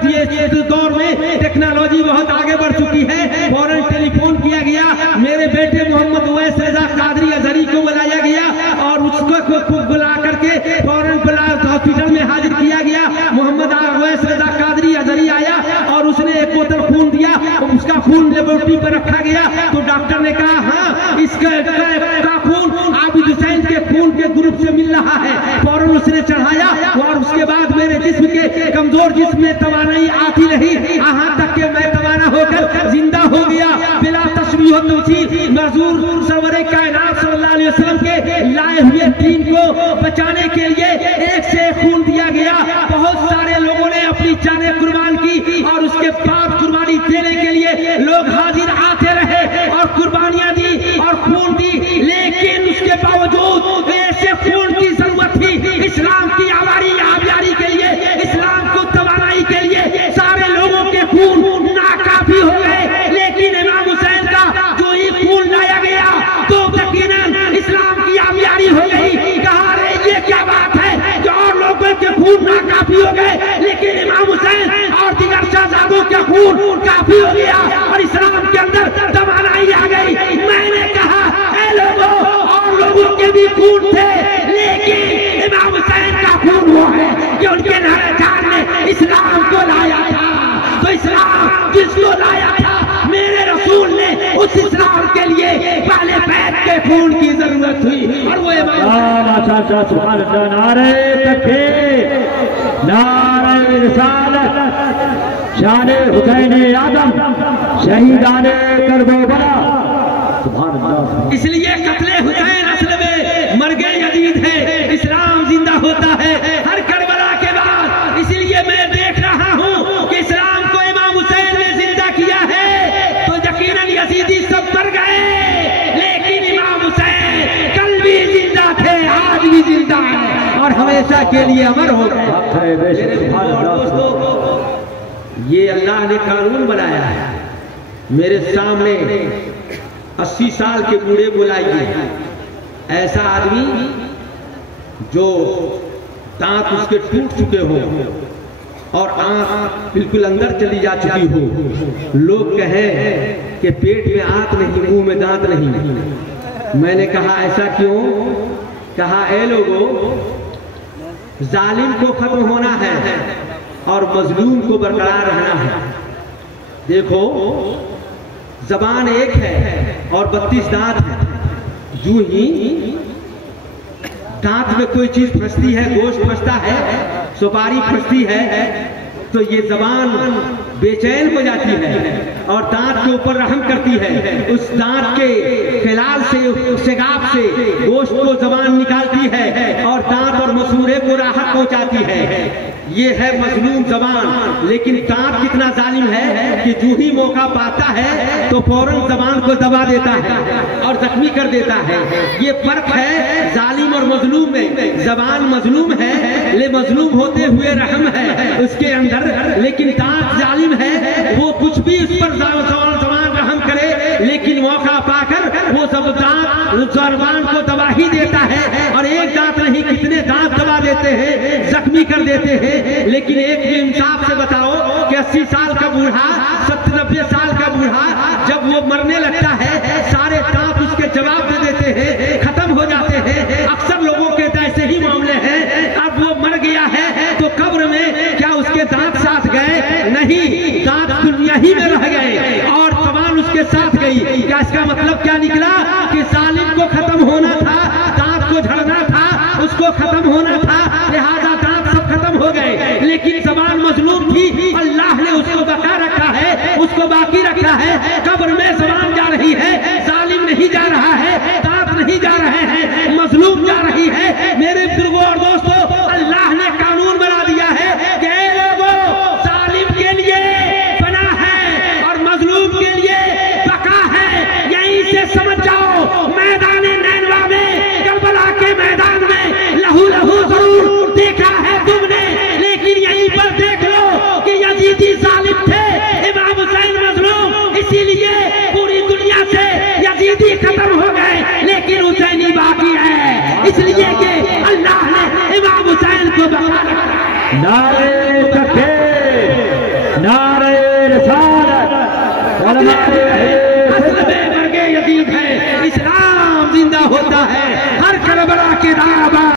दौर में टेक्नोलॉजी बहुत आगे बढ़ चुकी है, फौरन टेलीफोन किया गया, मेरे बेटे मोहम्मद उवैस रजा कादरी अजहरी को बुलाया गया और उसको बुला करके फौरन हॉस्पिटल में हाजिर किया गया। मोहम्मद उवैस रजा कादरी अजहरी आया और उसने एक बोतल खून दिया, उसका खून लेबोरेटरी पर रखा गया। तो डॉक्टर ने कहा हाँ इसका खून आबिद हुसैन के खून के ग्रुप से मिल रहा है। फौरन उसने चढ़ाया और उसके बाद मेरे जिस्म के कमजोर जिस्म में तवानाई आती रही, यहाँ तक के मैं तवाना होकर जिंदा हो गया। बिला तशबीह व तमसील हुजूर सरवरे कायनात सल्लल्लाहु अलैहि वसल्लम के लाए हुए दीन को बचाने के लिए एक से खून दिया गया। बहुत सारे लोगों ने अपनी जानें कुर्बान की और उसके बाद कुर्बानी देने के लिए लोग हाजिर आते रहे और कुर्बानियां दी और खून दी, लेकिन उसके बावजूद ऐसे खून की जरूरत थी इस्लाम की आबियारी के लिए, इस्लाम को तवानाई के लिए। सारे लोगों के खून नाकाफी हो गए, लेकिन इमाम हुसैन का जो ही खून लाया गया तो यकीनन इस्लाम की आबियारी हो गई। कहा रे ये क्या बात है जो और लोगों के खून नाकाफी हो गए, लेकिन इमाम हुसैन और दीगर शहजादों के खून काफी हो गया और इस्लाम के अंदर तवानाई आ गई। मैंने कहा ऐ लोगों और लोगों के भी खून थे, लेकिन इमाम हुसैन का खून वो है कि उनके नारेदार ने इस्लाम को लाया था। तो इस्लाम जिसको लाया था मेरे रसूल ने, उस इस्लाम के लिए पहले बैत के खून की जरूरत हुई और वो नारे तकबीर, नारे रिसालत, शाने हुसैन आदम, शहीदाने करबला। इसलिए कत्ले हुसैन असल में मरगे यजीद है, इस्लाम जिंदा होता है हर करबला के बाद। इसलिए मैं देख रहा हूँ कि इस्लाम को इमाम हुसैन ने जिंदा किया है, तो यकीनन यजीदी सब मर गए, लेकिन इमाम हुसैन कल भी जिंदा थे, आज भी जिंदा है और हमेशा के लिए अमर हो गए। ये अल्लाह ने कानून बनाया है। मेरे सामने 80 साल के बूढ़े बुलाइए, ऐसा आदमी जो दांत उसके टूट चुके हो और आंख बिल्कुल अंदर चली जा चुकी हो, लोग कहें कि पेट में आंत नहीं, मुंह में दांत नहीं। मैंने कहा ऐसा क्यों? कहा ऐ लोगों, जालिम को खत्म होना है और मजलूम को बरकरार रहना है। देखो जबान एक है और 32 दांत है। जो ही दांत में कोई चीज फंसती है, गोश्त फंसता है, सुपारी फंसती है, तो ये जबान बेचैन हो जाती है और दांत के ऊपर रहम करती है। उस दांत के खिलाल से, शिगाब से गोश्त को जबान निकालती है और दांत और मसूड़े को राहत पहुंचाती है। ये है मजलूम जबान। लेकिन दांत कितना जालिम है कि जो ही मौका पाता है तो फौरन जबान को दबा देता है और जख्मी कर देता है। ये फर्क है जालिम और मजलूम में। जबान मजलूम है, ले मजलूम होते हुए रहम है उसके अंदर, लेकिन दांत जालिम है, वो कुछ भी उस पर जबान रहम करे, लेकिन मौका पाकर वो सब दांत जबान को दबा ही देता है। और एक दांत नहीं, कितने दांत दबा देते हैं, जख्मी कर देते हैं। लेकिन एक भी इंसाफ से बताओ कि 80 साल का बूढ़ा, 70-90 साल का बूढ़ा जब वो मरने लगता है, सारे दांत उसके जवाब दे देते हैं, खत्म हो जाते हैं। अक्सर लोगों के ऐसे ही मामले हैं। अब वो मर गया है तो कब्र में क्या उसके दांत साथ गए? नहीं, दांत दुनिया ही में रह गए और जबान उसके साथ गई। क्या इसका मतलब क्या निकला कि जालिम को खत्म होना था, दांत को झड़ना था, उसको खत्म होना था, लिहाजा दांत सब खत्म हो गए। लेकिन जबान मजलूम थी, अल्लाह ने उसको बका रखा है, उसको बाकी रखा है। कब्र में जबान जा रही है, जालिम नहीं जा रहा है, दांत नहीं जा रहे हैं, मजलूम जा रही है। मेरे बुजुर्गों और दोस्तों, अल्लाह ने कानून बना दिया है कि लोगों, जालिम के लिए बना है और मजलूम के लिए बका है। यहीं से समझ जाओ। मैदान नैनवा में, करबला के मैदान में लहू लहू जरूर देखा है तुमने, लेकिन यहीं पर देख लो कि यजीदी जालिम थे, इमाम हुसैन मजलूम, इसीलिए पूरी दुनिया से यजीदी खत्म हो गए, लेकिन हुसैनी बाकी है, इसलिए कि अल्लाह ने इमाम हुसैन को बचा रखा है। नारे तकबीर, नारे रिसालत, असल में मर्गे यजीद है, इस्लाम जिंदा होता है। हर करबला के दावा